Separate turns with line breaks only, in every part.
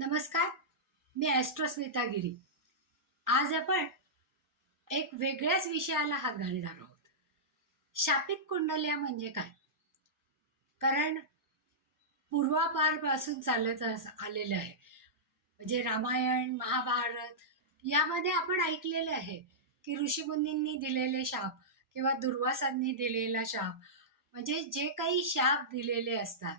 नमस्कार मी ॲस्ट्रोस्मिता गिरी आज आपण एक वेगळ्याच विषयाला हात घालणार आहोत. शापित कुंडल्या म्हणजे काय? कारण पूर्वापारपासून चालत आलेलं आहे. म्हणजे रामायण महाभारत यामध्ये आपण ऐकलेलं आहे की ऋषीमुनींनी दिलेले शाप किंवा दुर्वासांनी दिलेला शाप. म्हणजे जे काही शाप दिलेले असतात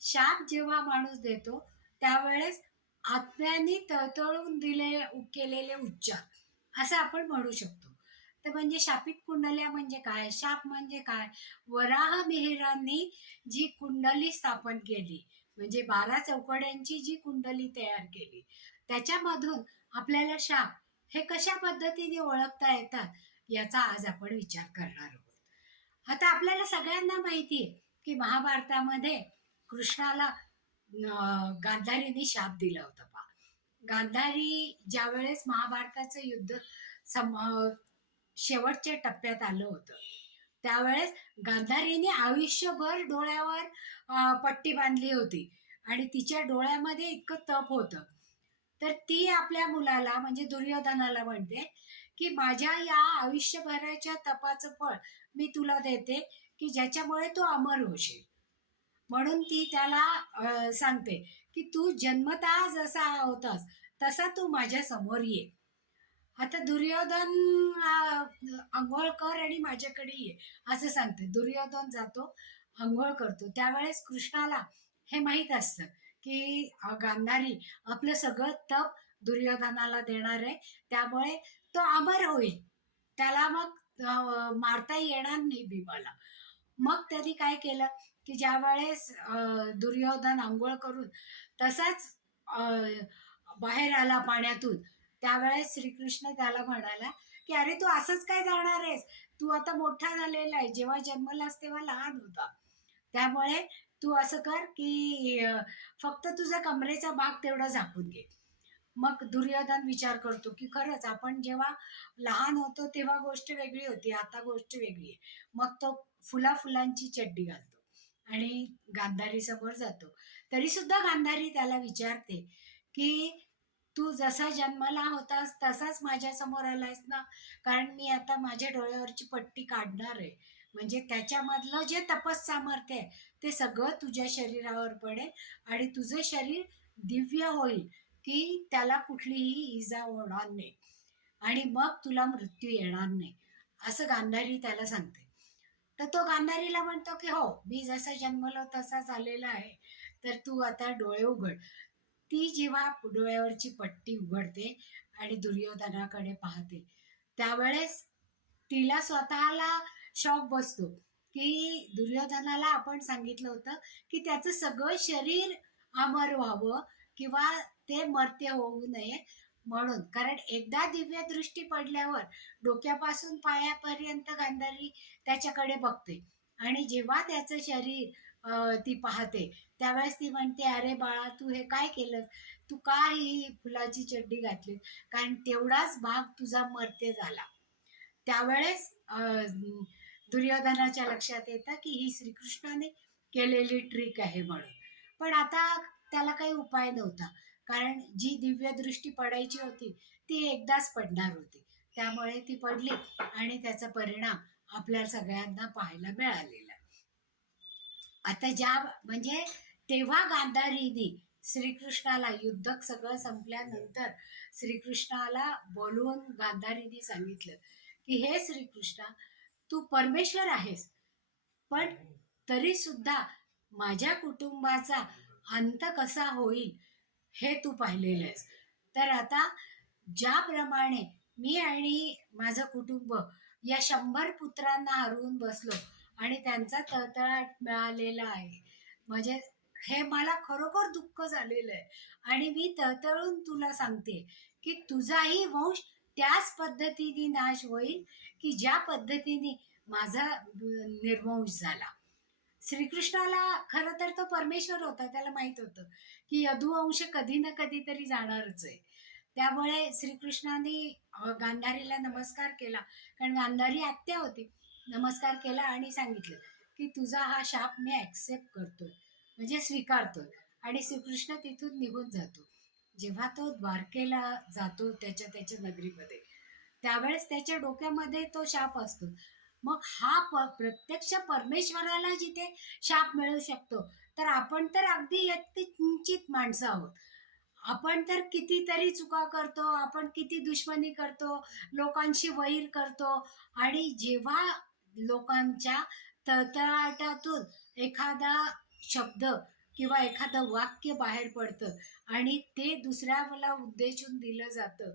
शाप जेव्हा माणूस देतो त्यावेळेस आत्म्याने तळतळून दिले केलेले उच्चार. असं आपण म्हणू शकतो. तर म्हणजे शापित कुंडल्या म्हणजे काय? शाप म्हणजे काय? वराह मेहरांनी जी कुंडली स्थापन केली म्हणजे बारा चौकड्यांची जी कुंडली तयार केली त्याच्यामधून आपल्याला शाप हे कशा पद्धतीने ओळखता येतात याचा आज आपण विचार करणार आहोत. आता आपल्याला सगळ्यांना माहिती आहे की महाभारतामध्ये कृष्णाला गांधारीने शाप दिला होता पा गांधारी ज्यावेळेस महाभारताचं युद्ध सम शेवटच्या टप्प्यात आलं होतं त्यावेळेस गांधारीने आयुष्यभर डोळ्यावर पट्टी बांधली होती आणि तिच्या डोळ्यामध्ये इतकं तप होतं. तर ती आपल्या मुलाला म्हणजे दुर्योधनाला म्हणते की माझ्या या आयुष्यभराच्या तपाचं फळ मी तुला देते की ज्याच्यामुळे तू अमर होशील. म्हणून ती त्याला सांगते की तू जन्मतः जसा होतास तसा तू माझ्यासमोर ये. आता दुर्योधन आंघोळ कर आणि माझ्याकडे ये असं सांगते. दुर्योधन जातो आंघोळ करतो. त्यावेळेस कृष्णाला हे माहीत असतं की गांधारी आपलं सगळं तप दुर्योधनाला देणार आहे. त्यामुळे तो अमर होईल. त्याला मग मारता येणार नाही भीमाला. मग त्यांनी काय केलं? की ज्या वेळेस दुर्योधन आंघोळ करून तसाच बाहेर आला पाण्यातून त्यावेळेस श्रीकृष्ण त्याला म्हणाला की अरे तू असंच काय जाणार आहेस? तू आता मोठा झालेला आहे जेव्हा जन्मलास तेव्हा लहान होता. त्यामुळे तू असं कर की फक्त तुझा कमरेचा भाग तेवढा झाकून घे. मग दुर्योधन विचार करतो की खरंच आपण जेव्हा लहान होतो तेव्हा गोष्ट वेगळी होती आता गोष्ट वेगळी आहे. मग तो फुला फुलांची चड्डी घालतो. आणि गांधारी समोर जातो. तरी सुद्धा गांधारी त्याला विचारते की तू जसा जन्माला होतास तसाच माझ्यासमोर आलायस ना? कारण मी आता माझ्या डोळ्यावरची पट्टी काढणार आहे. म्हणजे त्याच्यामधलं जे तपस सामर्थ्य आहे ते सगळं तुझ्या शरीरावर पडेल आणि तुझं शरीर दिव्य होईल की त्याला कुठलीही इजा होणार नाही. आणि मग तुला मृत्यू येणार नाही. असं गांधारी त्याला सांगते. तर तो गांधारीला म्हणतो की हो मी जसा जन्मलो तसा झालेला आहे. तर तू आता डोळे उघड. ती जेव्हा डोळ्यावरची पट्टी उघडते आणि दुर्योधनाकडे पाहते. त्यावेळेस तिला स्वतःला शॉक बसतो की दुर्योधनाला आपण सांगितलं होतं की त्याचं सगळं शरीर अमर व्हावं किंवा ते मर्त्य होऊ नये. म्हणून. कारण एकदा दिव्य दृष्टी पडल्यावर डोक्यापासून पायापर्यंत गांधारी त्याच्याकडे बघते. आणि जेव्हा त्याचं शरीर ती पाहते त्यावेळेस ती म्हणते अरे बाळा तू हे काय केलं तू का ही फुलाची चड्डी घातली कारण तेवढाच भाग तुझा मर्त्य झाला. त्यावेळेस अं, दुर्योधनाच्या लक्षात येतं की ही श्रीकृष्णाने केलेली ट्रिक आहे म्हणून. पण आता त्याला काही उपाय नव्हता. कारण जी दिव्य दृष्टी पडायची होती ती एकदाच पडणार होती. त्यामुळे ती पडली आणि त्याचा परिणाम आपल्या सगळ्यांना पाहायला मिळालेला. आता ज्या म्हणजे तेव्हा गांधारीनी श्रीकृष्णाला युद्ध सगळं संपल्यानंतर श्रीकृष्णाला बोलवून गांधारीने सांगितलं की हे श्रीकृष्णा तू परमेश्वर आहेस पण तरी सुद्धा माझ्या कुटुंबाचा अंत कसा होईल हे तू पाहिलेलं आहेस तर आता ज्याप्रमाणे मी आणि माझं कुटुंब या शंभर पुत्रांना हरवून बसलो आणि त्यांचा तळतळाट मिळालेला आहे. म्हणजे हे मला खरोखर दुःख झालेलं आहे आणि मी तळतळून तुला सांगते की तुझाही वंश त्याच पद्धतीने नाश होईल की ज्या पद्धतीने माझा निर्वंश झाला. श्रीकृष्णाला खरं तर तो परमेश्वर होता त्याला माहीत होतं की यदुवंश कधी ना कधीतरी जाणारच आहे. त्यामुळे श्रीकृष्णाने गांधारीला नमस्कार केला. कारण गांधारी आत्या होती. नमस्कार केला आणि सांगितलं की तुझा हा शाप मी ॲक्सेप्ट करतोय. म्हणजे स्वीकारतोय. आणि श्रीकृष्ण तिथून निघून जातो. जेव्हा तो द्वारकेला जातो त्याच्या त्याच्या नगरीमध्ये. त्यावेळेस त्याच्या डोक्यामध्ये तो शाप असतो. मग हा प प्रत्यक्ष परमेश्वराला जिथे शाप मिळू शकतो. तर आपण तर अगदी यत्किंचित माणसं आहोत. आपण तर कितीतरी चुका करतो आपण किती दुश्मनी करतो लोकांशी वैर करतो आणि जेव्हा लोकांच्या तळतळाटातून एखादा शब्द किंवा एखादं वाक्य बाहेर पडतं आणि ते दुसऱ्याला उद्देशून दिलं जातं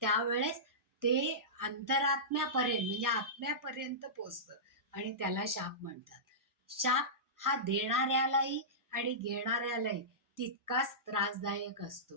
त्यावेळेस ते अंतरात्म्यापर्यंत म्हणजे आत्म्यापर्यंत पोचतं आणि त्याला शाप म्हणतात. शाप हा देणाऱ्यालाही आणि घेणाऱ्यालाही तितकाच त्रासदायक असतो.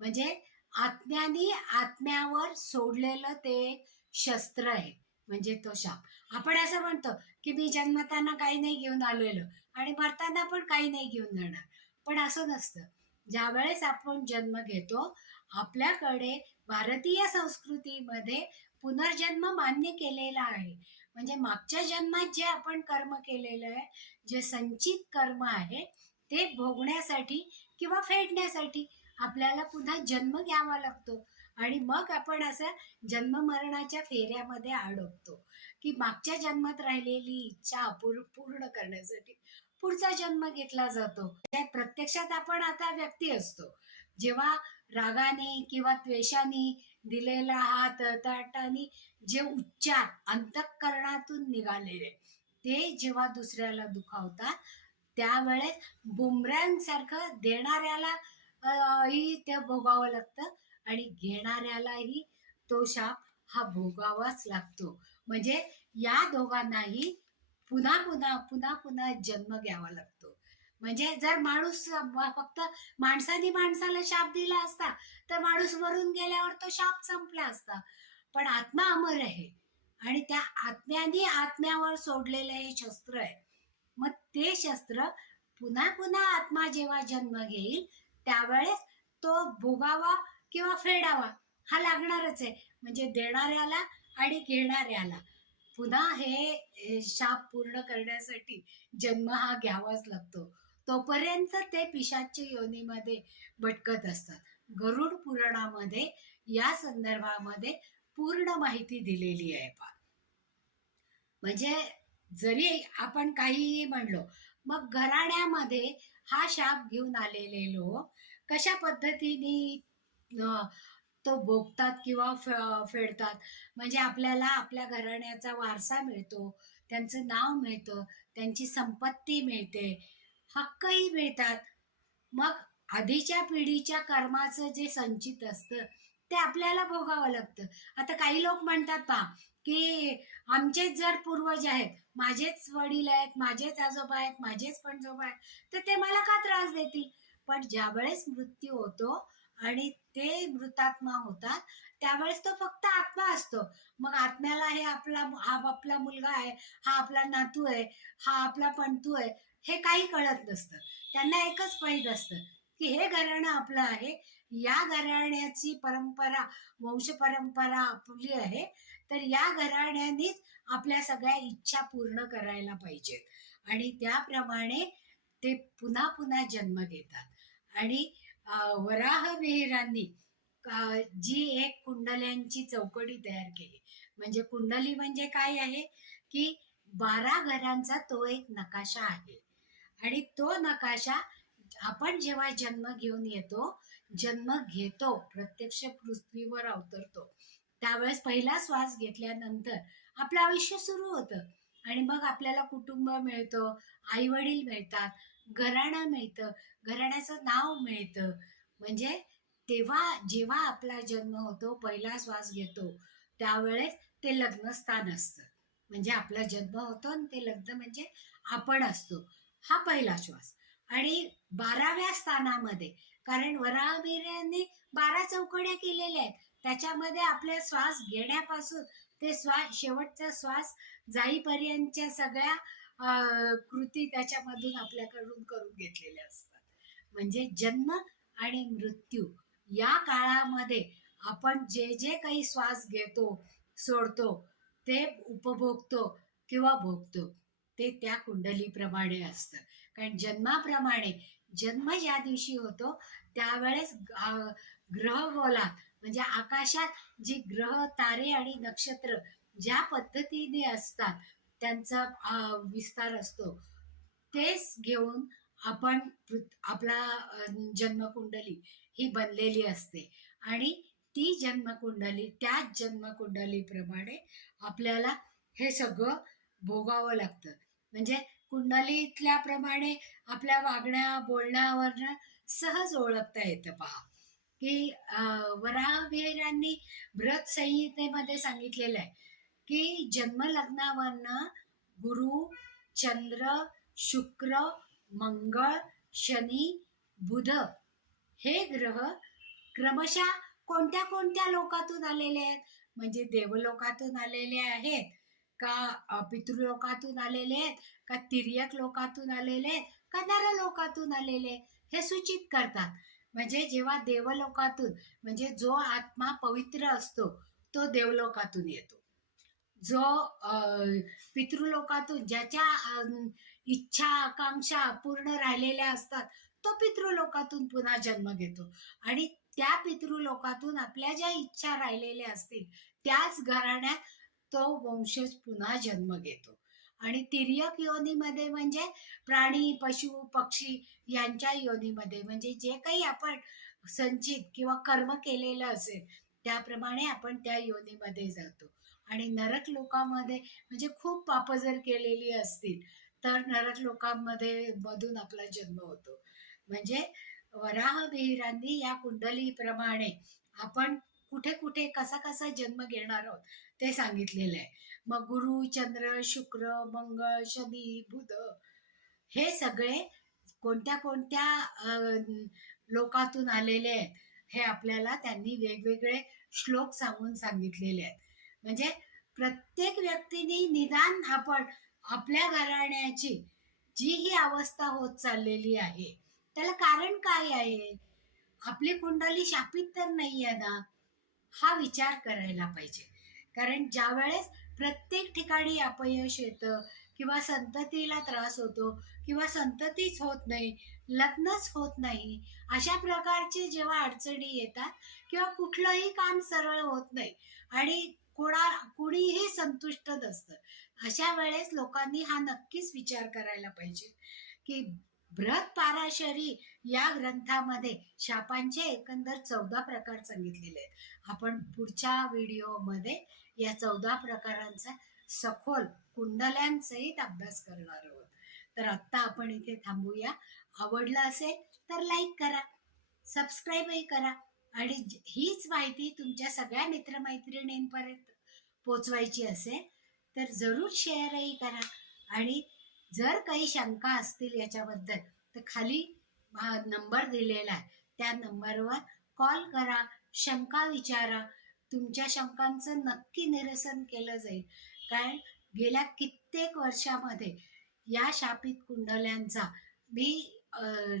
म्हणजे आत्म्याने आत्म्यावर सोडलेलं ते एक शस्त्र आहे. म्हणजे तो शाप. आपण असं म्हणतो की मी जन्मताना काही नाही घेऊन आलेलो आणि मरताना पण काही नाही घेऊन जाणार. पण असं नसतं. ज्यावेळेस आपण जन्म घेतो आपल्याकडे भारतीय संस्कृतीमध्ये पुनर्जन्म मान्य केलेला आहे. म्हणजे मागच्या जन्मात जे आपण कर्म केलेलं आहे जे संचित कर्म आहे ते भोगण्यासाठी किंवा फेडण्यासाठी आपल्याला पुन्हा जन्म घ्यावा लागतो. आणि मग आपण असं जन्म मरणाच्या फेऱ्यामध्ये अडकतो. की मागच्या जन्मात राहिलेली इच्छा पूर्ण करण्यासाठी पुढचा जन्म घेतला जातो. त्यात प्रत्यक्षात आपण आता व्यक्ती असतो. जेव्हा रागाने किंवा त्वेषाने दिलेला हा तळतळाटाने जे उच्चार अंतःकरणातून निघालेले ते जेव्हा दुसऱ्याला दुखावतात त्यावेळेस बुमऱ्यांसारखं देणाऱ्याला ही ते भोगावं लागतं आणि घेणाऱ्यालाही तो शाप हा भोगावाच लागतो. म्हणजे या दोघांनाही पुन्हा पुन्हा पुन्हा पुन्हा जन्म घ्यावा लागतो. म्हणजे जर माणूस फक्त माणसाने माणसाला शाप दिला असता तर माणूस मरून गेल्यावर तो शाप संपला असता. पण आत्मा अमर आहे आणि त्या आत्म्याने आत्म्यावर सोडलेलं हे शस्त्र आहे. मग ते शस्त्र पुन्हा पुन्हा आत्मा जेव्हा जन्म घेईल त्यावेळेस तो भोगावा किंवा फेडावा हा लागणारच आहे. म्हणजे देणाऱ्याला आणि घेणाऱ्याला. पुन्हा हे शाप पूर्ण करण्यासाठी जन्म हा घ्यावाच लागतो. तोपर्यंत ते पिशाच योनीमध्ये भटकत असतात. गरुड पुराणामध्ये या संदर्भामध्ये पूर्ण माहिती दिलेली आहे पा म्हणजे जरी आपण काहीही म्हणलो मग घराण्यामध्ये हा शाप घेऊन आलेले लोक कशा पद्धतीने तो भोगतात किंवा फेडतात? म्हणजे आपल्याला आपल्या घराण्याचा वारसा मिळतो त्यांचं नाव मिळतं त्यांची संपत्ती मिळते हक्कही मिळतात. मग आधीच्या पिढीच्या कर्माचं जे संचित असतं ते आपल्याला भोगावं लागतं. आता काही लोक म्हणतात पहा की आमचेच जर पूर्वज आहेत माझेच वडील आहेत माझेच आजोबा आहेत माझेच पणजोबा आहेत तर ते मला का त्रास देतील? पण ज्यावेळेस मृत्यू होतो आणि ते मृतात्मा होतात त्यावेळेस तो फक्त आत्मा असतो. मग आत्म्याला हे आपला हा आपला मुलगा आहे हा आपला नातू आहे हा आपला पणतू आहे हे काही कळत नसतं. त्यांना एकच पाहिजे असतं की हे घराणं आपलं आहे या घराण्याची परंपरा वंश परंपरा आपली आहे तर या घराण्यानेच आपल्या सगळ्या इच्छा पूर्ण करायला पाहिजेत. आणि त्याप्रमाणे ते पुन्हा पुन्हा जन्म घेतात आणि वराह मेहरांनी जी एक कुंडल्यांची चौकडी तयार केली. म्हणजे कुंडली म्हणजे काय आहे? की बारा घरांचा तो एक नकाशा आहे. आणि तो नकाशा आपण जेव्हा जन्म घेऊन येतो जन्म घेतो प्रत्यक्ष पृथ्वीवर अवतरतो. त्यावेळेस पहिला श्वास घेतल्यानंतर आपलं आयुष्य सुरू होतं. आणि मग आपल्याला कुटुंब मिळतं आई वडील मिळतात घराणं मिळतं घराण्याचं नाव मिळतं. म्हणजे तेव्हा जेव्हा आपला जन्म होतो पहिला श्वास घेतो त्यावेळेस ते लग्नस्थान असतं. म्हणजे आपला जन्म होतो आणि ते लग्न म्हणजे आपण असतो. हा पहिला श्वास. आणि बाराव्या स्थानामध्ये कारण वराहवीर्याने बारा चौकड्या केलेल्या आहेत. त्याच्यामध्ये आपले श्वास घेण्यापासून ते श्वास शेवटचा श्वास जाईपर्यंतच्या सगळ्या कृती त्याच्यामधून आपल्याकडून करून घेतलेल्या असतात. म्हणजे जन्म आणि मृत्यू या काळामध्ये आपण जे जे काही श्वास घेतो सोडतो ते उपभोगतो किंवा भोगतो. ते त्या कुंडलीप्रमाणे असतं. कारण जन्माप्रमाणे जन्म ज्या दिवशी होतो त्यावेळेस ग- ग्रहगोलात म्हणजे आकाशात जी ग्रह तारे आणि नक्षत्र ज्या पद्धतीने असतात त्यांचा विस्तार असतो तेच घेऊन आपण पृथ- आपला जन्मकुंडली ही बनलेली असते. आणि ती जन्मकुंडली त्याच जन्मकुंडलीप्रमाणे आपल्याला हे सगळं भोगावं लागतं. म्हणजे कुंडलीतल्या प्रमाणे आपल्या वागण्या बोलण्यावरनं सहज ओळखता येतं पहा. की अं, वराहविहारांनी व्रत संहितेमध्ये सांगितलेलं आहे की जन्मलग्नावरनं गुरु चंद्र शुक्र मंगळ शनी बुध हे ग्रह क्रमशः कोणत्या कोणत्या लोकातून आलेले आहेत? म्हणजे देवलोकातून आलेले आहेत. का पितृलोकातून आलेले आहेत का तिर्यक लोकातून आलेले आहेत का नरलोकातून आलेले हे सूचित करतात. म्हणजे जेव्हा देवलोकातून म्हणजे जो आत्मा पवित्र असतो तो देवलोकातून येतो. जो पितृलोकातून ज्याच्या इच्छा आकांक्षा पूर्ण राहिलेल्या असतात तो पितृलोकातून पुन्हा जन्म घेतो. आणि त्या पितृलोकातून आपल्या ज्या इच्छा राहिलेल्या असतील त्याच घराण्यात तो वंशज पुन्हा जन्म घेतो. आणि तिर्यक योनीमध्ये म्हणजे प्राणी पशु पक्षी यांच्या योनीमध्ये म्हणजे जे काही आपण संचित किंवा कर्म केलेलं असेल त्याप्रमाणे आपण त्या योनीमध्ये जातो. आणि नरक लोकांमध्ये म्हणजे खूप पाप जर केलेली असतील तर नरक लोकांमध्ये मधून आपला जन्म होतो. म्हणजे वराह विहिरांनी या कुंडलीप्रमाणे आपण कुठे कुठे कसा कसा जन्म घेणार आहोत ते सांगितलेलं आहे. मग गुरु चंद्र शुक्र मंगळ शनी बुध हे सगळे कोणत्या कोणत्या लोकातून आलेले आहेत हे आपल्याला त्यांनी वेगवेगळे श्लोक सांगून सांगितलेले आहेत. म्हणजे प्रत्येक व्यक्तीने निदान आपण आपल्या घराण्याची जी ही अवस्था होत चाललेली आहे त्याला कारण काय आहे? आपली कुंडली शापित तर नाही आहे ना? हा विचार करायला पाहिजे. कारण ज्या वेळेस प्रत्येक ठिकाणी अपयश येतं किंवा संततीला त्रास होतो किंवा संततीच होत नाही लग्नच होत नाही अशा प्रकारचे जेव्हा अडचणी येतात किंवा कुठलंही काम सरळ होत नाही आणि कोणा कुणीही संतुष्ट नसतं अशा वेळेस लोकांनी हा नक्कीच विचार करायला पाहिजे की व्रत पाराशरी या ग्रंथामध्ये शापांचे एकंदर चौदा प्रकार सांगितलेले आहेत. आपण पुढच्या व्हिडिओमध्ये या चौदा प्रकारांचा सखोल कुंडल्यांसहित अभ्यास करणार आहोत. तर आत्ता आपण इथे थांबूया. आवडलं असेल तर लाईक करा सबस्क्राईबही करा आणि हीच माहिती तुमच्या सगळ्या मित्रमैत्रिणींपर्यंत पोचवायची असेल तर जरूर शेअरही करा. आणि जर काही शंका असतील याच्याबद्दल तर खाली नंबर दिलेला आहे. त्या नंबरवर कॉल करा शंका विचारा. तुमच्या शंकांचं नक्की निरसन केलं जाईल. कारण गेल्या कित्येक वर्षामध्ये या शापित कुंडल्यांचा मी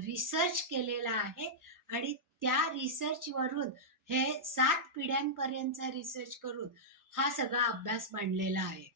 रिसर्च केलेला आहे आणि त्या रिसर्चवरून हे सात पिढ्यांपर्यंतचा रिसर्च करून हा सगळा अभ्यास मांडलेला आहे.